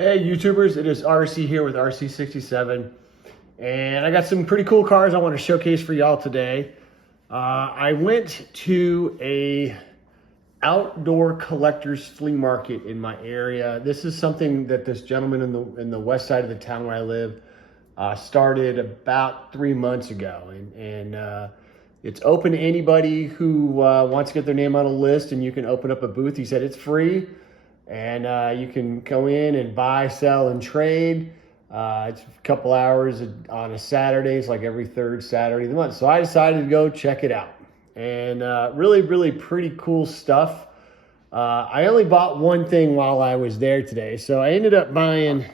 Hey YouTubers, it is RC here with RC67, and I got some pretty cool cars I want to showcase for y'all today. I went to a outdoor collectors flea market in my area. This is something that this gentleman in the west side of the town where I live started about 3 months ago, and it's open to anybody who wants to get their name on a list, and you can open up a booth. He said it's free. And you can go in and buy, sell, and trade. It's a couple hours on a Saturday. It's like every third Saturday of the month. So I decided to go check it out. And really pretty cool stuff. I only bought one thing while I was there today. So I ended up buying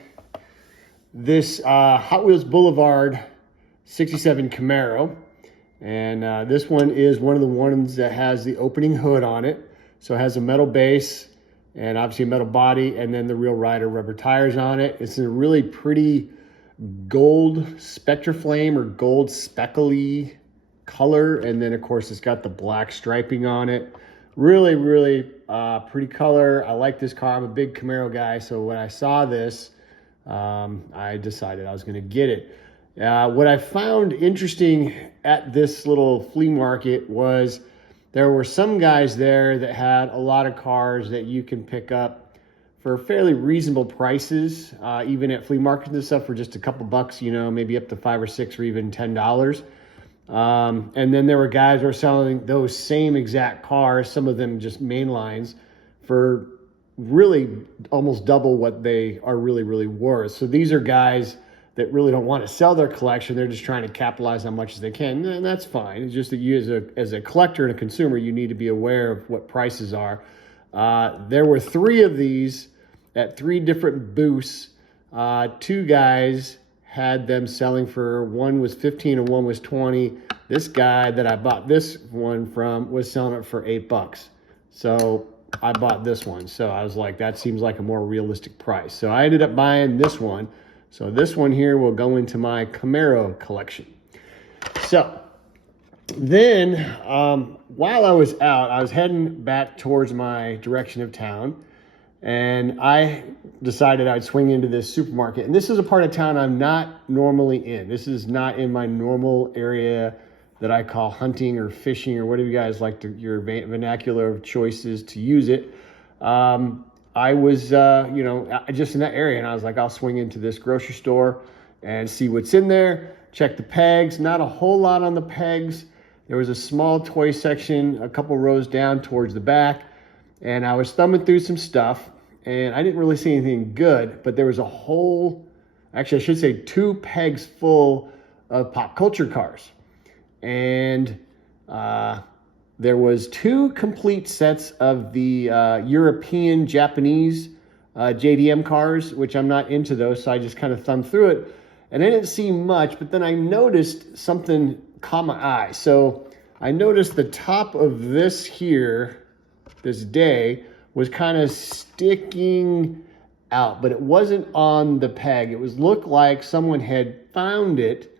this Hot Wheels Boulevard 67 Camaro. And this one is one of the ones that has the opening hood on it. So it has a metal base and obviously a metal body, and then the Real Rider rubber tires on it. It's a really pretty gold spectra flame or gold speckly color, and then of course it's got the black striping on it. Really pretty color. I like this car. I'm a big Camaro guy, so when I saw this, I decided I was gonna get it. What I found interesting at this little flea market was there were some guys there that had a lot of cars that you can pick up for fairly reasonable prices, even at flea markets and stuff, for just a couple bucks, you know, maybe up to $5 or $6 or even $10. And then there were guys who were selling those same exact cars, some of them just main lines, for really almost double what they are really worth. So these are guys that really don't want to sell their collection. They're just trying to capitalize on much as they can, and that's fine. It's just that you as a collector and a consumer, you need to be aware of what prices are. There were 3 of these at 3 different booths. 2 guys had them selling for, one was 15 and one was 20. This guy that I bought this one from was selling it for $8. So I bought this one. So I was like, that seems like a more realistic price. So I ended up buying this one. So this one here will go into my Camaro collection. So then while I was out, I was heading back towards my direction of town, and I decided I'd swing into this supermarket. And this is a part of town I'm not normally in. This is not in my normal area that I call hunting or fishing or whatever you guys like to, your vernacular of choices to use it. I was, you know, just in that area, and I was like, I'll swing into this grocery store and see what's in there, check the pegs. Not a whole lot on the pegs. There was a small toy section a couple rows down towards the back, and I was thumbing through some stuff, and I didn't really see anything good, but there was a whole, actually I should say 2 pegs full of pop culture cars. And there was 2 complete sets of the European, Japanese JDM cars, which I'm not into those, so I just kind of thumbed through it. And I didn't see much, but then I noticed something caught my eye. So I noticed the top of this here, this day, was kind of sticking out, but it wasn't on the peg. It looked like someone had found it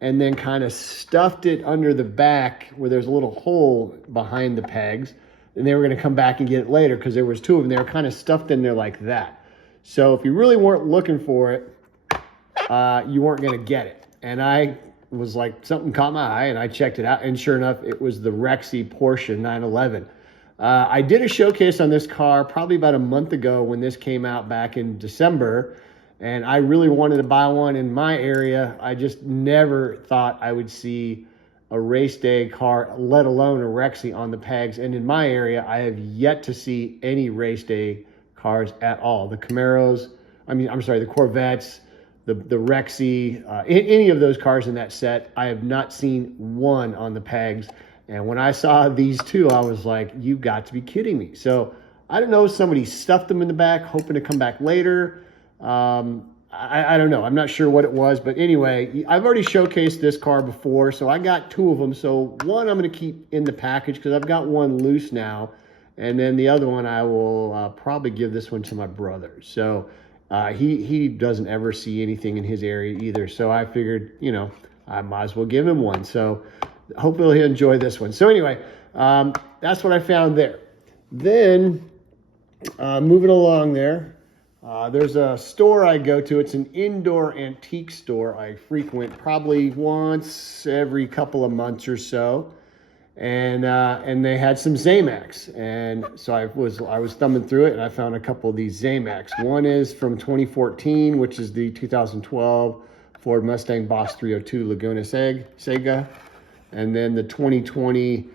and then kind of stuffed it under the back where there's a little hole behind the pegs, and they were gonna come back and get it later because there was 2 of them. They were kind of stuffed in there like that. So if you really weren't looking for it, you weren't gonna get it. And I was like, something caught my eye, and I checked it out, and sure enough, it was the Rexy Porsche 911. I did a showcase on this car probably about a month ago when this came out back in December, and I really wanted to buy one in my area. I just never thought I would see a race day car, let alone a Rexy on the pegs. And in my area, I have yet to see any race day cars at all. The Camaros, the Corvettes, the Rexy, any of those cars in that set, I have not seen one on the pegs. And when I saw these 2, I was like, you got to be kidding me. So I don't know, somebody stuffed them in the back, hoping to come back later. I don't know. I'm not sure what it was, but anyway, I've already showcased this car before, so I got 2 of them. So one I'm going to keep in the package because I've got one loose now, and then the other one I will probably give this one to my brother. So he doesn't ever see anything in his area either. So I figured, you know, I might as well give him one. So hopefully he'll enjoy this one. So anyway, that's what I found there. Then moving along there. There's a store I go to. It's an indoor antique store I frequent probably once every couple of months or so. And they had some ZAMACs, and so I was thumbing through it, and I found a couple of these ZAMACs. One is from 2014, which is the 2012 Ford Mustang Boss 302 Laguna Seca, and then the 2020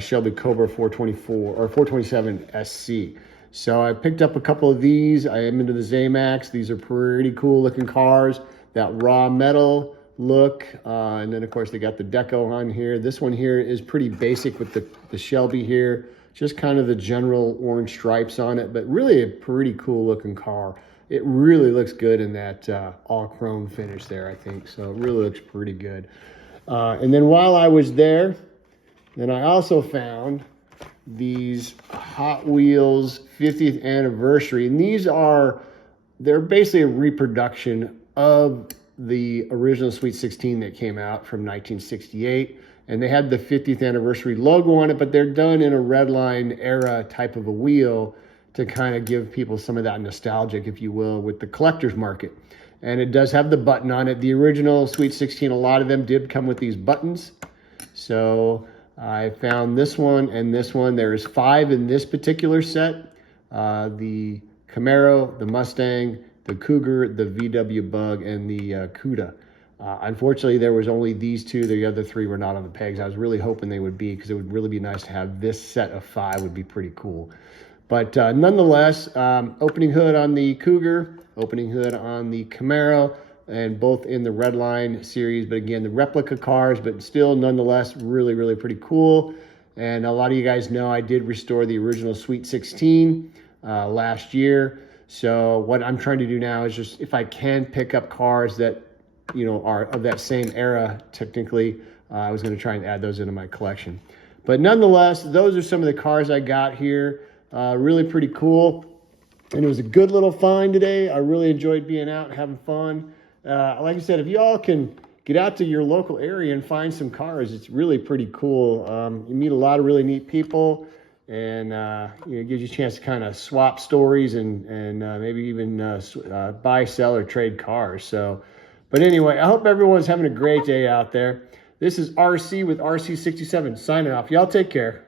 Shelby Cobra 424 or 427 SC. So I picked up a couple of these. I am into the ZAMACs. These are pretty cool looking cars. That raw metal look, and then of course they got the deco on here. This one here is pretty basic with the Shelby here, just kind of the general orange stripes on it, but really a pretty cool looking car. It really looks good in that all chrome finish there, I think. So it really looks pretty good. And then while I was there, then I also found these Hot Wheels 50th anniversary, and they're basically a reproduction of the original Sweet 16 that came out from 1968, and they had the 50th anniversary logo on it, but they're done in a Redline era type of a wheel to kind of give people some of that nostalgic, if you will, with the collector's market. And it does have the button on it. The original Sweet 16, a lot of them did come with these buttons. So I found this one and this one. There's 5 in this particular set. The Camaro, the Mustang, the Cougar, the VW Bug, and the Cuda. Unfortunately, there was only these 2. The other 3 were not on the pegs. I was really hoping they would be, because it would really be nice to have this set of 5 would be pretty cool. But nonetheless, opening hood on the Cougar, opening hood on the Camaro, and both in the Redline series. But again, the replica cars, but still nonetheless really, really pretty cool. And a lot of you guys know I did restore the original Sweet 16 last year. So what I'm trying to do now is just, if I can pick up cars that, you know, are of that same era, technically, I was going to try and add those into my collection. But nonetheless, those are some of the cars I got here. Really pretty cool. And it was a good little find today. I really enjoyed being out and having fun. Like I said, if you all can get out to your local area and find some cars, it's really pretty cool. You meet a lot of really neat people. And it gives you a chance to kind of swap stories and maybe even buy, sell, or trade cars. So, but anyway, I hope everyone's having a great day out there. This is RC with RC67 signing off. Y'all take care.